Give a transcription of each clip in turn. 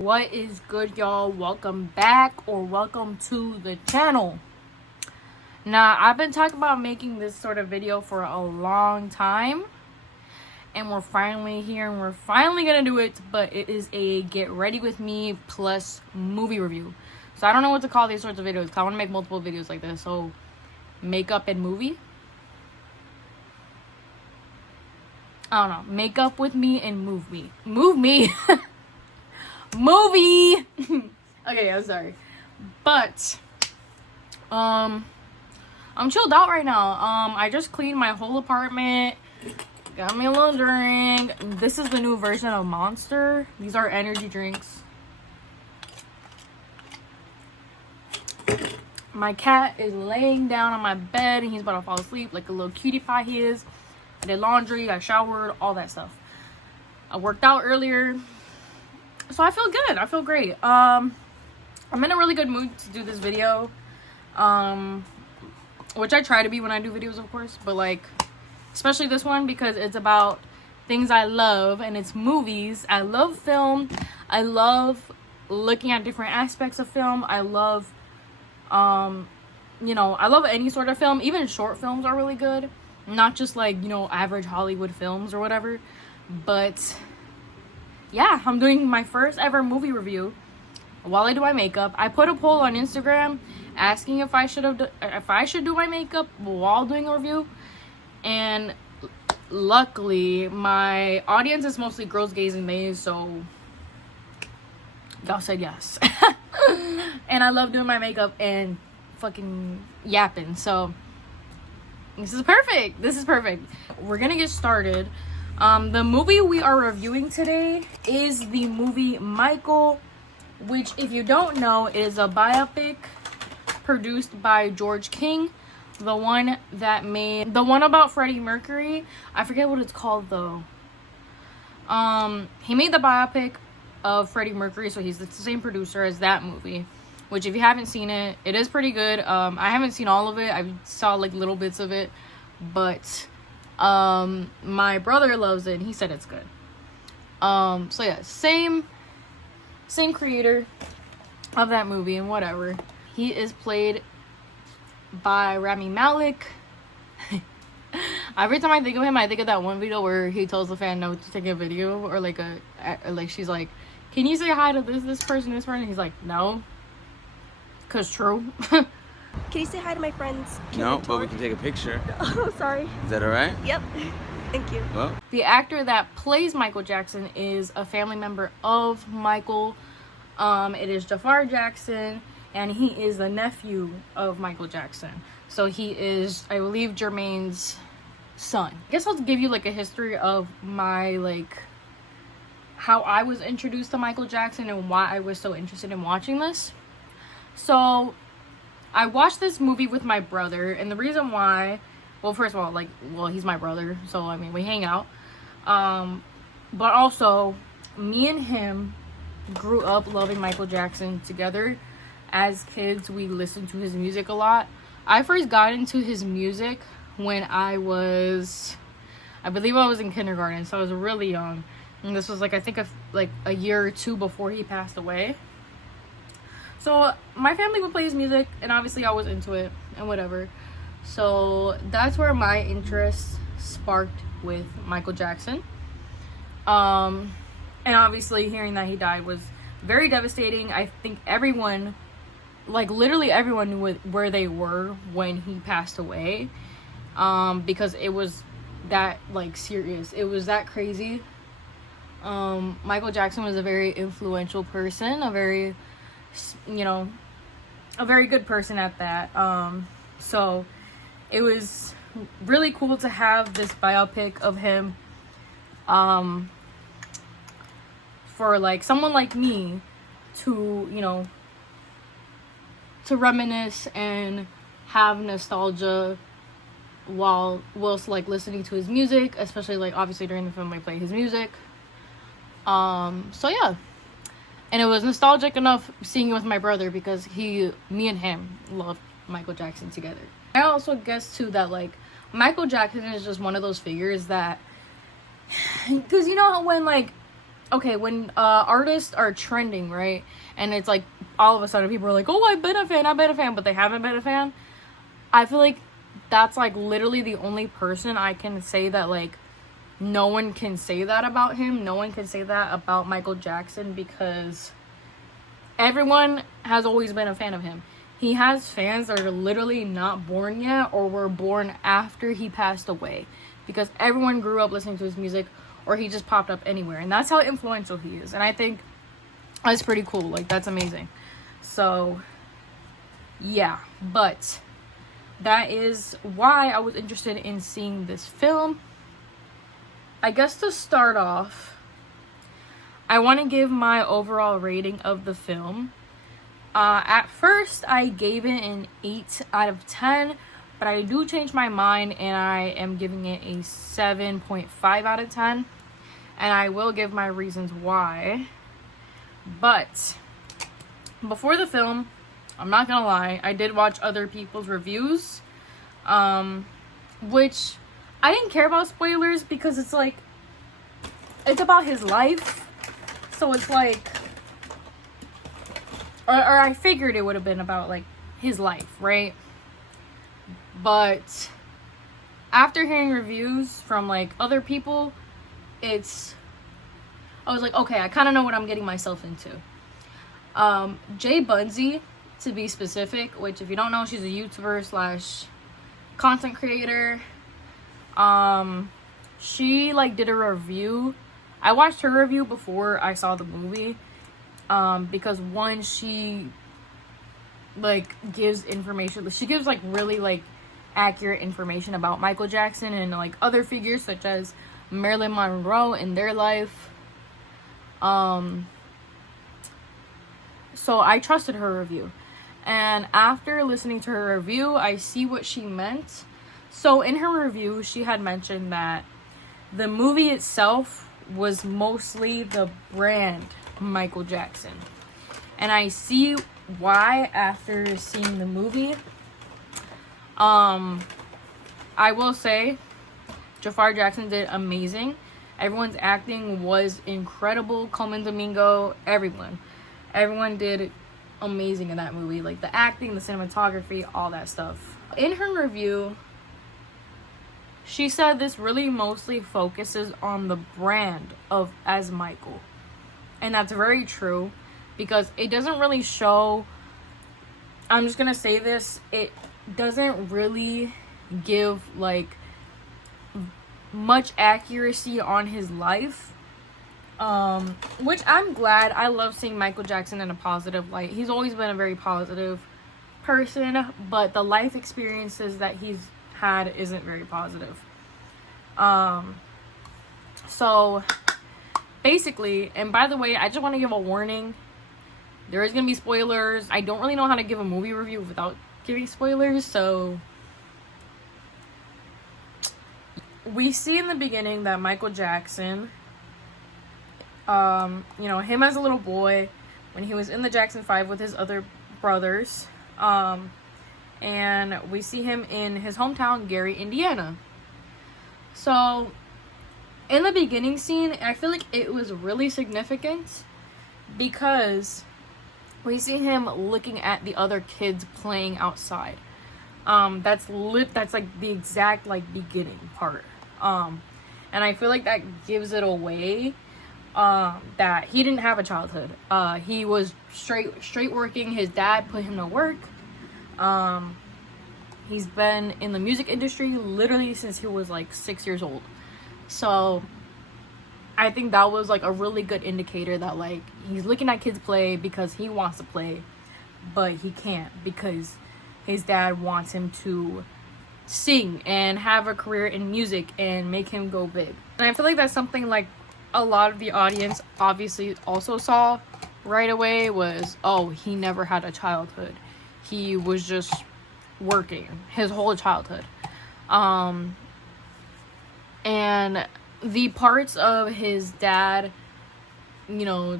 What is good, y'all? Welcome back or welcome to the channel. Now, I've been talking about making this sort of video for a long time, and we're finally here and we're finally gonna do it. But it is a get ready with me plus movie review. So I don't know what to call these sorts of videos because I want to make multiple videos like this. So makeup and movie, I don't know, makeup with me and move me movie. Okay, I'm sorry, but I'm chilled out right now. I just cleaned my whole apartment, got me a little drink. This is the new version of Monster. These are energy drinks. My cat is laying down on my bed and he's about to fall asleep like a little cutie pie he is. I did laundry, I showered, all that stuff. I worked out earlier, so I feel good. I feel great. I'm in a really good mood to do this video, which I try to be when I do videos, of course, but like especially this one because it's about things I love and it's movies. I love film. I love looking at different aspects of film. I love I love any sort of film. Even short films are really good, not just like, average Hollywood films or whatever. But yeah, I'm doing my first ever movie review while I do my makeup. I put a poll on Instagram asking if I should do my makeup while doing a review, and luckily my audience is mostly girls, gays, and theys, so y'all said yes. And I love doing my makeup and fucking yapping, so this is perfect. We're gonna get started. The movie we are reviewing today is the movie Michael, which, if you don't know, is a biopic produced by George King, the one about Freddie Mercury. I forget what it's called though. He made the biopic of Freddie Mercury, so he's the same producer as that movie, which, if you haven't seen it, it is pretty good. I haven't seen all of it. I saw like little bits of it, but my brother loves it and he said it's good. So yeah, same creator of that movie and whatever. He is played by Rami Malek. Every time I think of him, I think of that one video where he tells the fan no to take a video, or like she's like, can you say hi to this person, and he's like, no, cause true. Can you say hi to my friends? No, but we can take a picture. Oh, sorry. Is that all right? Yep. Thank you. Well, the actor that plays Michael Jackson is a family member of Michael. It is Jafar Jackson, and he is the nephew of Michael Jackson. So he is, I believe, Jermaine's son. I guess I'll give you like a history of my how I was introduced to Michael Jackson and why I was so interested in watching this. So I watched this movie with my brother, and the reason why, well, first of all, he's my brother, so I mean, we hang out. But also, me and him grew up loving Michael Jackson together. As kids, we listened to his music a lot. I first got into his music when I believe I was in kindergarten, so I was really young. And this was I think a year or two before he passed away. So my family would play his music, and obviously I was into it and whatever. So that's where my interest sparked with Michael Jackson. And obviously hearing that he died was very devastating. I think everyone, literally everyone, knew where they were when he passed away, because it was that serious. It was that crazy. Michael Jackson was a very influential person, a very good person at that. So it was really cool to have this biopic of him, for someone like me to to reminisce and have nostalgia whilst listening to his music, especially obviously during the film I play his music. So yeah, and it was nostalgic enough seeing it with my brother because me and him loved Michael Jackson together. I also guess too that Michael Jackson is just one of those figures that, because when okay, when artists are trending, right, and it's like all of a sudden people are like, oh, I've been a fan, but they haven't been a fan. I feel like that's like literally the only person I can say that like no one can say that about him. No one can say that about Michael Jackson, because everyone has always been a fan of him. He has fans that are literally not born yet or were born after he passed away, because everyone grew up listening to his music, or he just popped up anywhere. And that's how influential he is. And I think that's pretty cool. Like, that's amazing. So, yeah. But that is why I was interested in seeing this film. I guess to start off, I want to give my overall rating of the film. At first, I gave it an 8 out of 10, but I do change my mind, and I am giving it a 7.5 out of 10, and I will give my reasons why. But before the film, I'm not gonna lie, I did watch other people's reviews, which I didn't care about spoilers, because it's like, it's about his life, so it's like, or I figured it would have been about like his life, right? But after hearing reviews from like other people, I was like, okay, I kind of know what I'm getting myself into. Jay Bunzy, to be specific, which if you don't know, she's a YouTuber slash content creator. She like did a review. I watched her review before I saw the movie. Because one, she like gives information. She gives like really like accurate information about Michael Jackson and like other figures such as Marilyn Monroe in their life. So I trusted her review. And after listening to her review, I see what she meant. So in her review, she had mentioned that the movie itself was mostly the brand Michael Jackson. And I see why after seeing the movie. I will say Jafar Jackson did amazing. Everyone's acting was incredible. Coleman Domingo, everyone did amazing in that movie. Like the acting, the cinematography, all that stuff. In her review, she said this really mostly focuses on the brand of as Michael. And that's very true, because it doesn't really show, I'm just gonna say this, it doesn't really give like much accuracy on his life, which I'm glad. I love seeing Michael Jackson in a positive light. He's always been a very positive person, but the life experiences that he's had isn't very positive. So basically, and by the way, I just want to give a warning. There is going to be spoilers. I don't really know how to give a movie review without giving spoilers, so we see in the beginning that Michael Jackson, him as a little boy, when he was in the Jackson 5 with his other brothers, and we see him in his hometown, Gary, Indiana. So in the beginning scene, I feel like it was really significant because we see him looking at the other kids playing outside. That's like the exact like beginning part. And I feel like that gives it away that he didn't have a childhood. He was straight working. His dad put him to work. He's been in the music industry literally since he was like 6 years old. So I think that was like a really good indicator that like he's looking at kids play because he wants to play, but he can't because his dad wants him to sing and have a career in music and make him go big. And I feel like that's something like a lot of the audience obviously also saw right away was, oh, he never had a childhood. He was just working his whole childhood. And the parts of his dad,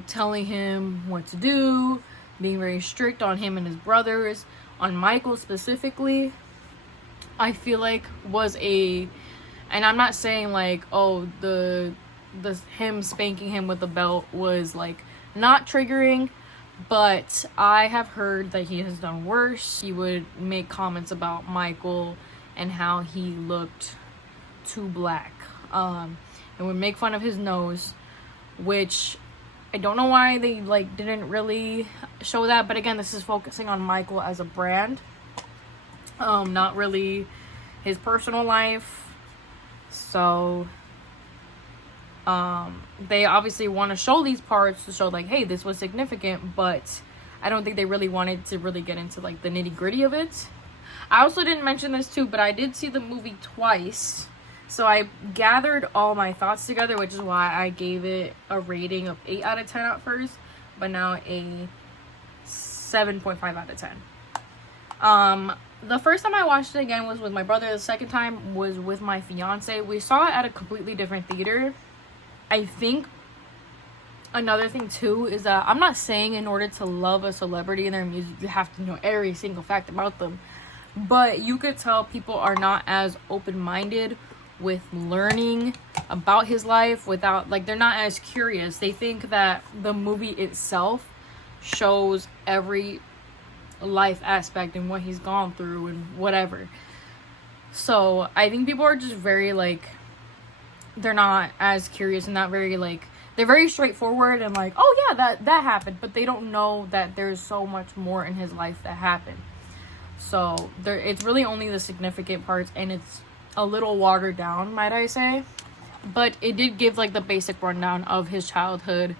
telling him what to do, being very strict on him and his brothers, on Michael specifically, I feel like was and I'm not saying like, oh, the him spanking him with the belt was like not triggering, but I have heard that he has done worse. He would make comments about Michael and how he looked too black, and would make fun of his nose, which I don't know why they like didn't really show that. But again, this is focusing on Michael as a brand, not really his personal life. So they obviously want to show these parts to show like, hey, this was significant, but I don't think they really wanted to really get into like the nitty-gritty of it. I also didn't mention this too, but I did see the movie twice, so I gathered all my thoughts together, which is why I gave it a rating of 8 out of 10 at first, but now a 7.5 out of 10. The first time I watched it again was with my brother. The second time was with my fiance. We saw it at a completely different theater. I think another thing too is that I'm not saying in order to love a celebrity and their music you have to know every single fact about them, but you could tell people are not as open-minded with learning about his life, without like, they're not as curious. They think that the movie itself shows every life aspect and what he's gone through and whatever. So I think people are just very like, they're not as curious and not very like, they're very straightforward and like, oh yeah, that happened, but they don't know that there's so much more in his life that happened. So it's really only the significant parts, and it's a little watered down, might I say, but it did give like the basic rundown of his childhood,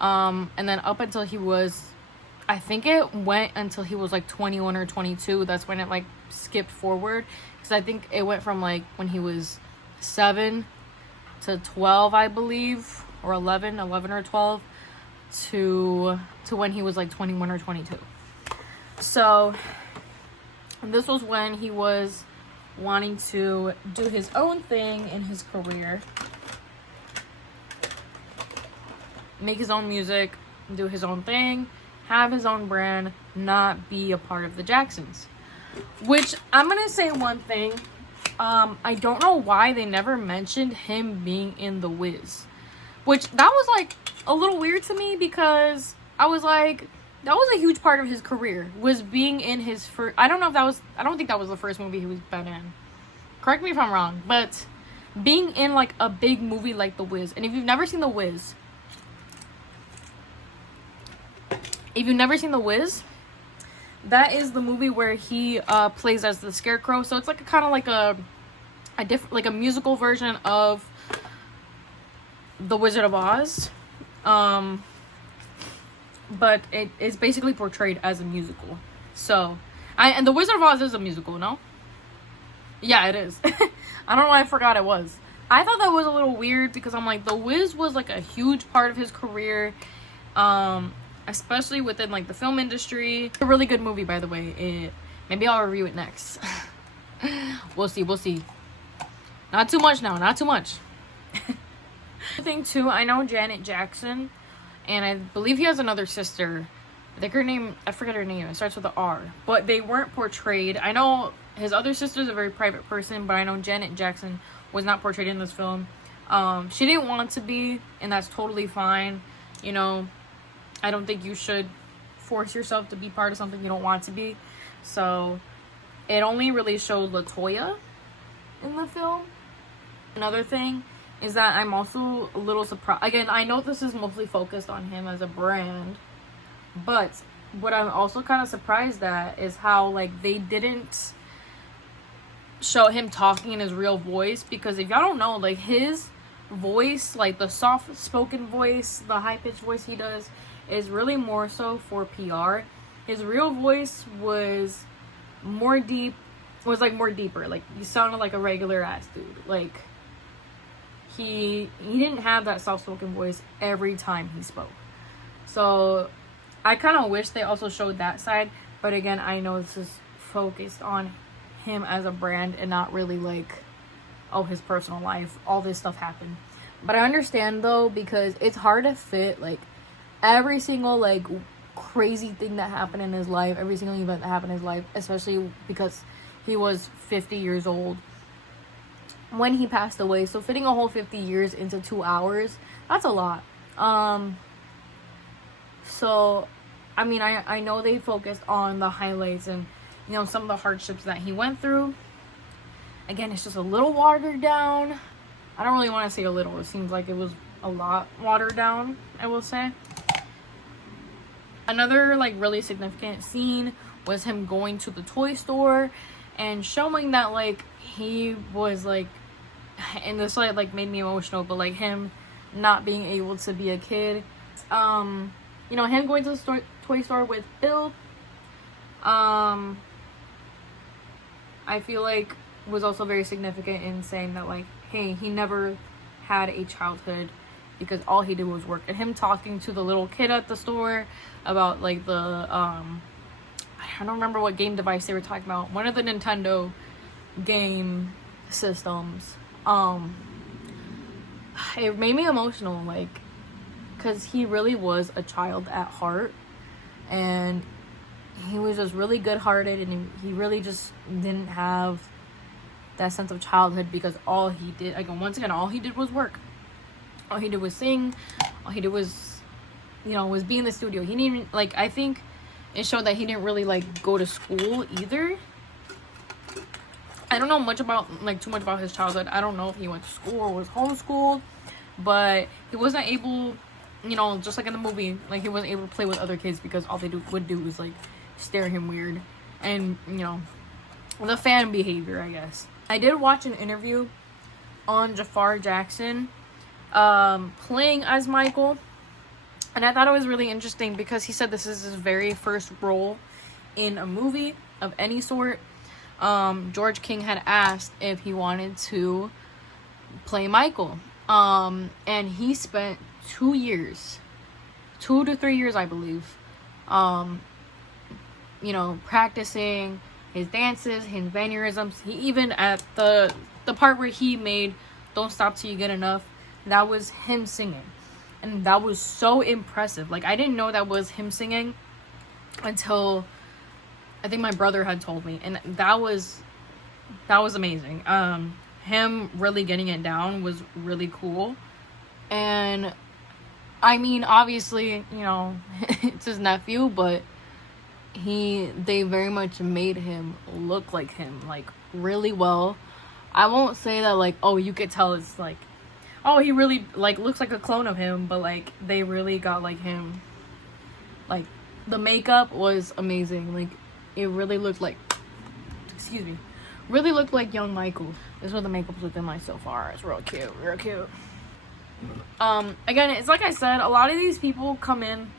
and then up until he was, I think it went until he was like 21 or 22. That's when it like skipped forward, because I think it went from like when he was 7 to 12, I believe, or 11 or 12 to when he was like 21 or 22. So this was when he was wanting to do his own thing in his career, make his own music, do his own thing, have his own brand, not be a part of the Jacksons. Which, I'm gonna say one thing, I don't know why they never mentioned him being in The Wiz, which that was like a little weird to me, because I was like, that was a huge part of his career, was being in his first, I don't think that was the first movie he was been in. Correct me if I'm wrong, but being in like a big movie like The Wiz, and if you've never seen The Wiz, that is the movie where he plays as the Scarecrow. So it's like a kind of like a different, like a musical version of The Wizard of Oz. But it is basically portrayed as a musical. So, and The Wizard of Oz is a musical, no? Yeah, it is. I don't know why I forgot it was. I thought that was a little weird, because I'm like, The Wiz was like a huge part of his career, especially within like the film industry. It's a really good movie, by the way. Maybe I'll review it next. We'll see. Not too much now, not too much. Thing too, I know Janet Jackson, and I believe he has another sister. I think her name, I forget her name, it starts with an R, but they weren't portrayed. I know his other sister's a very private person, but I know Janet Jackson was not portrayed in this film. She didn't want to be, and that's totally fine. You know, I don't think you should force yourself to be part of something you don't want to be. So it only really showed LaToya in the film. Another thing is that I'm also a little surprised. Again, I know this is mostly focused on him as a brand, but what I'm also kind of surprised at is how like they didn't show him talking in his real voice, because if y'all don't know, like his voice, like the soft spoken voice, the high pitched voice he does, is really more so for PR. His real voice was more deeper. Like he sounded like a regular ass dude. Like he didn't have that soft spoken voice every time he spoke. So I kind of wish they also showed that side, but again, I know this is focused on him as a brand and not really like, oh, his personal life, all this stuff happened. But I understand though, because it's hard to fit like every single like crazy thing that happened in his life, every single event that happened in his life, especially because he was 50 years old. when he passed away. So fitting a whole 50 years into 2 hours, that's a lot. So I mean, I know they focused on the highlights and, you know, some of the hardships that he went through. Again, it's just a little watered down. I don't really want to say a little. It seems like it was a lot watered down, I will say. Another, like, really significant scene was him going to the toy store and showing that, like, he was, like, and this, like made me emotional, but, like, him not being able to be a kid. You know, him going to the toy store with Bill, I feel like was also very significant in saying that, like, hey, he never had a childhood because all he did was work. And him talking to the little kid at the store about, like, the, I don't remember what game device they were talking about. One of the Nintendo game systems. It made me emotional, like, because he really was a child at heart, and he was just really good-hearted, and he really just didn't have that sense of childhood because all he did, like, once again, all he did was work. All he did was sing. All he did was, you know, was be in the studio. He didn't even, like, I think it showed that he didn't really, like, go to school either. I don't know much about, like, too much about his childhood. I don't know if he went to school or was homeschooled, but he wasn't able, you know, just like in the movie, like, he wasn't able to play with other kids because all they would do was, like, stare at him weird. And, you know, the fan behavior, I guess. I did watch an interview on Jafar Jackson playing as Michael, and I thought it was really interesting because he said this is his very first role in a movie of any sort. George King had asked if he wanted to play Michael, and he spent 2 years, 2 to 3 years, I believe, you know, practicing his dances, his mannerisms. He even, at the part where he made Don't Stop Till You Get Enough, that was him singing, and that was so impressive. Like, I didn't know that was him singing until I think my brother had told me, and that was amazing. Him really getting it down was really cool. And I mean, obviously, you know, it's his nephew, but they very much made him look like him, like, really well. I won't say that, like, oh, you could tell it's like, oh, he really, like, looks like a clone of him, but, like, they really got, like, him. Like, the makeup was amazing. Like, it really looked like, really looked like young Michael. This is what the makeup's looking like so far. It's real cute, real cute. Again, it's like I said, a lot of these people come in,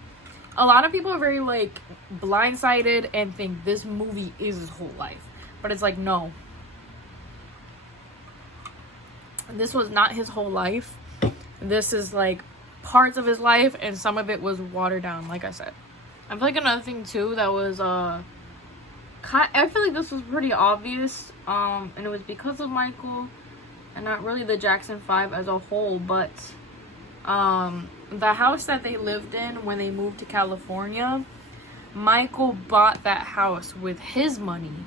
a lot of people are very, like, blindsided and think this movie is his whole life. But it's like, no. This was not his whole life. This is, like, parts of his life, and some of it was watered down, like I said. I feel like another thing, too, that was, I feel like this was pretty obvious, and it was because of Michael, and not really the Jackson 5 as a whole, but, the house that they lived in when they moved to California, Michael bought that house with his money.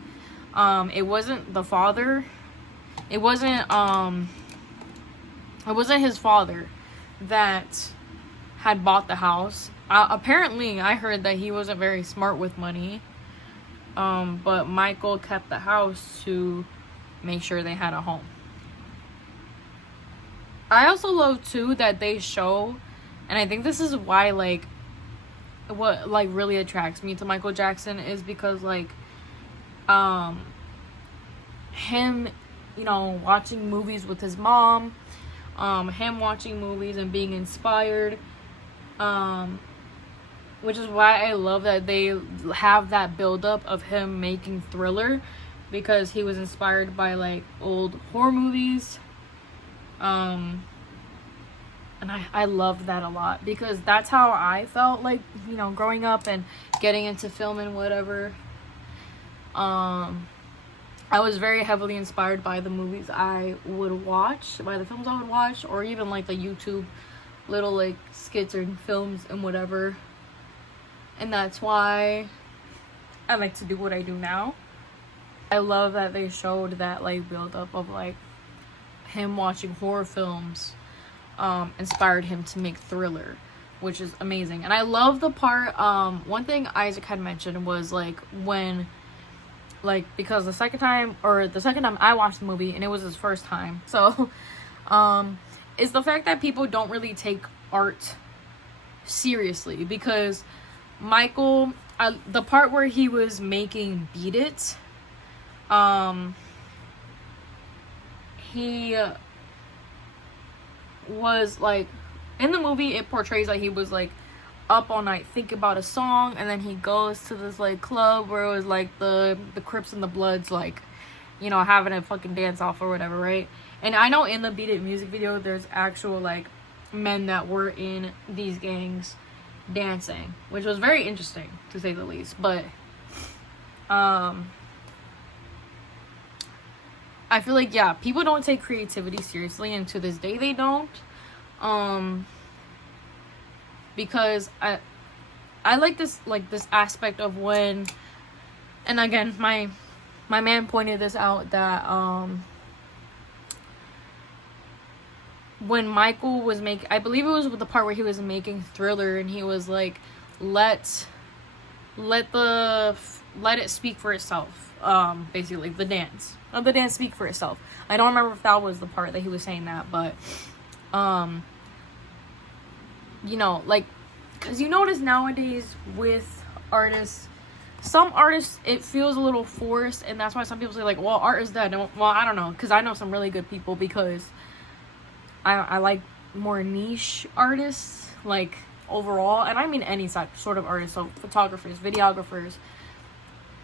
It wasn't the father. It wasn't his father that had bought the house. Apparently, I heard that he wasn't very smart with money. But Michael kept the house to make sure they had a home. I also love, too, that they show, and I think this is why, like, what, like, really attracts me to Michael Jackson is because, like, him, you know, watching movies with his mom, him watching movies and being inspired, which is why I love that they have that buildup of him making Thriller, because he was inspired by, like, old horror movies. And I loved that a lot, because that's how I felt, like, you know, growing up and getting into film and whatever. I was very heavily inspired by the movies I would watch, by the films I would watch, or even, like, the YouTube little, like, skits or films and whatever. And that's why I like to do what I do now. I love that they showed that, like, build up of, like, him watching horror films inspired him to make Thriller, which is amazing. And I love the part, one thing Isaac had mentioned was like when, like, because the second time I watched the movie and it was his first time, so is the fact that people don't really take art seriously. Because Michael, the part where he was making Beat It, he was like, in the movie it portrays that he was like up all night thinking about a song, and then he goes to this like club where it was like the Crips and the Bloods, like, you know, having a fucking dance off or whatever, right? And I know in the Beat It music video there's actual like men that were in these gangs dancing, which was very interesting to say the least. But I feel like, yeah, people don't take creativity seriously, and to this day they don't. Because I like this aspect of when, and again, my man pointed this out, that when Michael was making, I believe it was the part where he was making Thriller, and he was like, let it speak for itself. Basically the dance speak for itself. I don't remember if that was the part that he was saying that, but you know, like, because you notice nowadays with artists, some artists, it feels a little forced, and that's why some people say like, well, art is dead. Well, I don't know, because I know some really good people, because I like more niche artists, like, overall, and I mean any sort of artist, so photographers, videographers,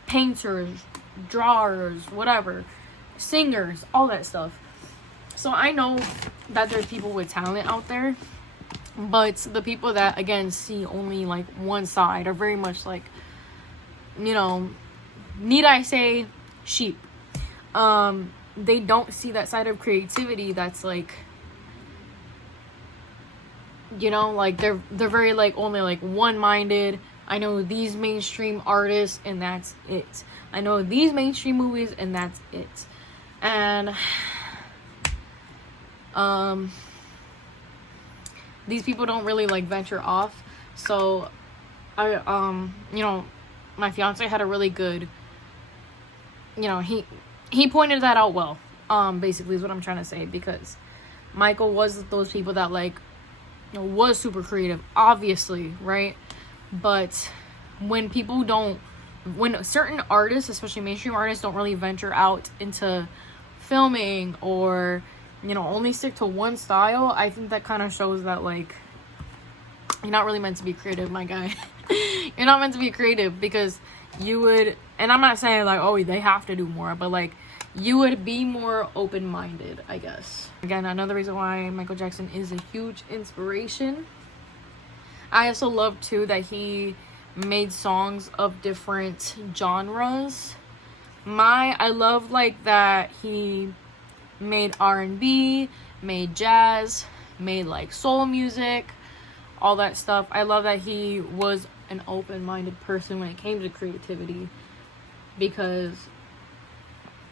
painters, drawers, whatever, singers, all that stuff. So I know that there's people with talent out there, but the people that, again, see only like one side are very much like, you know, need I say, sheep. They don't see that side of creativity that's like, you know, like they're very like only like one-minded. I know these mainstream artists and that's it. I know these mainstream movies and that's it. And these people don't really like venture off. So I you know, my fiance had a really good, you know, he pointed that out well, basically is what I'm trying to say, because Michael was those people that like, you know, was super creative, obviously, right? But when people don't, when certain artists, especially mainstream artists, don't really venture out into filming, or, you know, only stick to one style, I think that kind of shows that like, you're not really meant to be creative, my guy. You're not meant to be creative, because you would, and I'm not saying like, oh, they have to do more, but like, you would be more open-minded, I guess. Again, another reason why Michael Jackson is a huge inspiration. I also love too that he made songs of different genres. I love like that he made R&B, made jazz, made like soul music, all that stuff. I love that he was an open-minded person when it came to creativity, because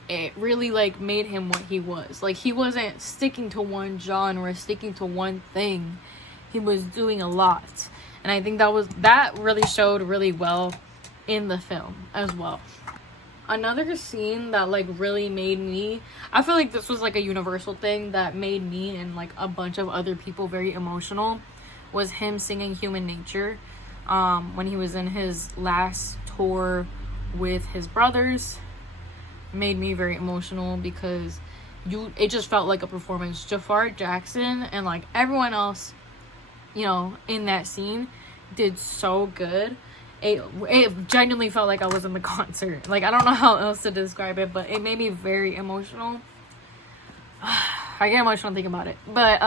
it really like made him what he was. Like, he wasn't sticking to one genre, sticking to one thing. He was doing a lot, and I think that really showed really well in the film as well. Another scene that like really made me, I feel like this was like a universal thing that made me and like a bunch of other people very emotional, was him singing Human Nature when he was in his last tour with his brothers. Made me very emotional, because it just felt like a performance. Jafar Jackson and like everyone else, you know, in that scene did so good. It genuinely felt like I was in the concert. Like, I don't know how else to describe it, but it made me very emotional. I get emotional thinking about it, but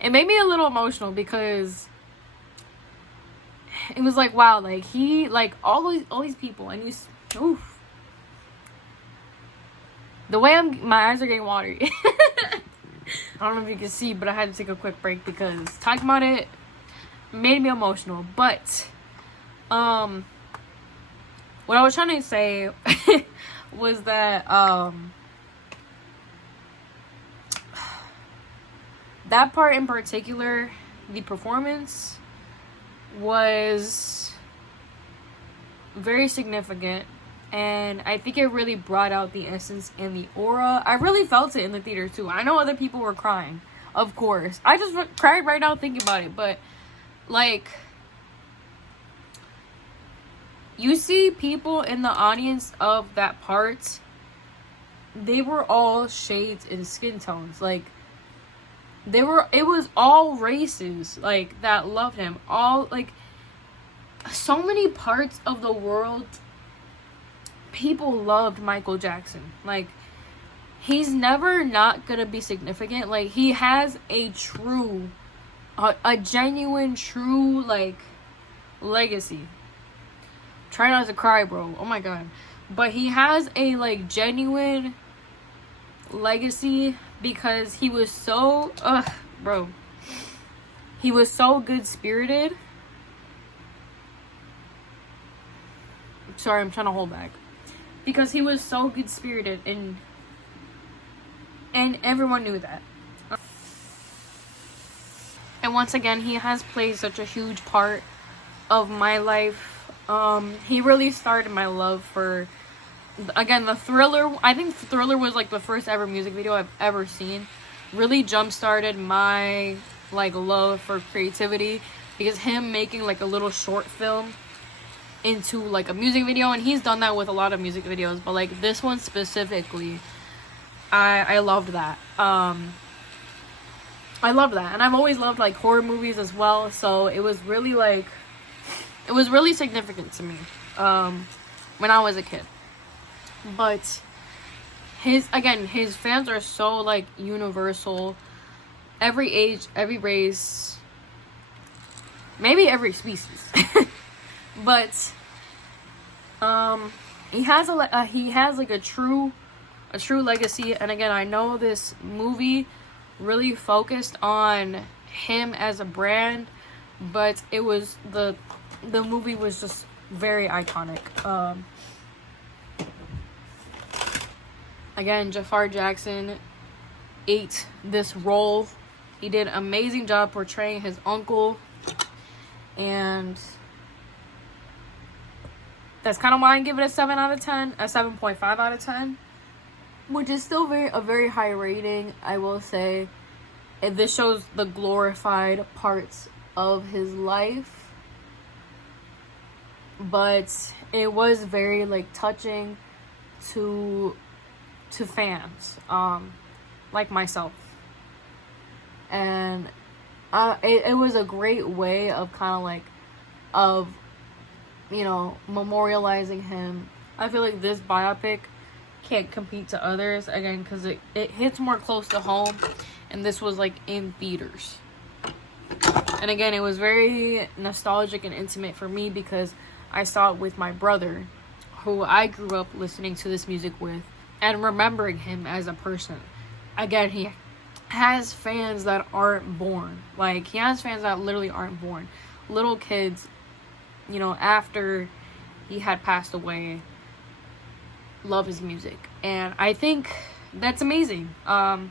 it made me a little emotional, because it was like, wow, like he, like all these people, and he's, oof. The way my eyes are getting watery. I don't know if you can see, but I had to take a quick break, because talking about it made me emotional. But what I was trying to say was that that part in particular, the performance was very significant, and I think it really brought out the essence and the aura. I really felt it in the theater too. I know other people were crying, of course. I just cried right now thinking about it, but like, you see people in the audience of that part, they were all shades and skin tones. Like, it was all races, like, that loved him. All, like, so many parts of the world, people loved Michael Jackson. Like, he's never not gonna be significant. Like, he has a true, a genuine, true, like, legacy. Try not to cry, bro. Oh my god. But he has a, like, genuine legacy because he was so, bro. He was so good-spirited. Sorry, I'm trying to hold back. Because he was so good-spirited, and everyone knew that. And once again, he has played such a huge part of my life. He really started my love for, again, the Thriller. I think Thriller was like the first ever music video I've ever seen. Really jump-started my, like, love for creativity, because him making, like, a little short film into, like, a music video, and he's done that with a lot of music videos, but, like, this one specifically, I loved that. I loved that, and I've always loved, like, horror movies as well, so it was really, like, it was really significant to me when I was a kid. But his fans are so, like, universal. Every age, every race, maybe every species. But he has like a true legacy. And again, I know this movie really focused on him as a brand, but it was the movie was just very iconic. Again, Jafar Jackson ate this role. He did an amazing job portraying his uncle, and that's kind of why I give it a 7 out of 10, a 7.5 out of 10, which is still a very high rating, I will say. And this shows the glorified parts of his life, but it was very, like, touching to fans, like myself, and it was a great way of kind of like, of, you know, memorializing him. I feel like this biopic can't compete to others, again, because it hits more close to home, and this was, like, in theaters. And again, it was very nostalgic and intimate for me because I saw it with my brother, who I grew up listening to this music with, and remembering him as a person. Again, he has fans that aren't born. Like, he has fans that literally aren't born. Little kids, you know, after he had passed away, love his music. And I think that's amazing. And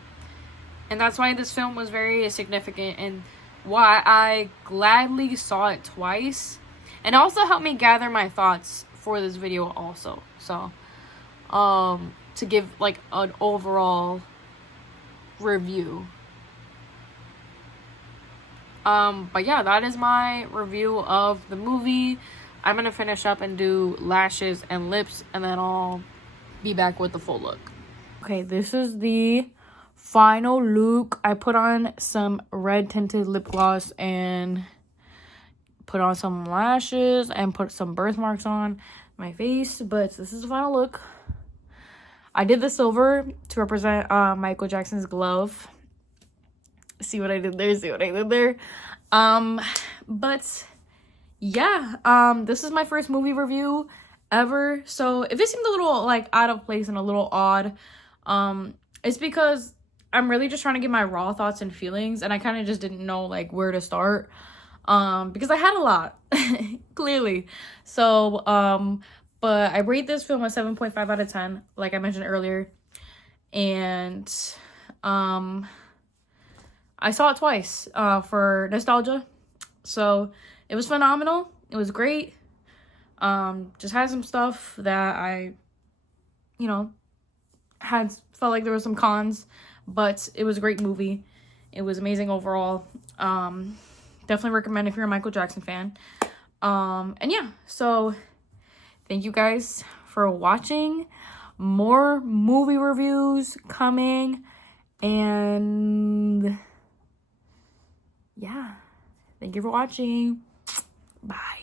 that's why this film was very significant, and why I gladly saw it twice. And also helped me gather my thoughts for this video also. So, to give, like, an overall review. But yeah, that is my review of the movie. I'm gonna finish up and do lashes and lips, and then I'll be back with the full look. Okay, this is the final look. I put on some red tinted lip gloss and put on some lashes and put some birthmarks on my face, but this is the final look. I did the silver to represent Michael Jackson's glove. See what I did there? But yeah, this is my first movie review ever. So if it seemed a little, like, out of place and a little odd, it's because I'm really just trying to get my raw thoughts and feelings, and I kind of just didn't know, like, where to start, because I had a lot, clearly. So, but I rate this film a 7.5 out of 10, like I mentioned earlier. And I I saw it twice for nostalgia. So it was phenomenal. It was great. Just had some stuff that I, you know, felt like there was some cons, but it was a great movie. It was amazing overall. Definitely recommend if you're a Michael Jackson fan. And yeah, so thank you guys for watching. More movie reviews coming, and yeah, thank you for watching. Bye.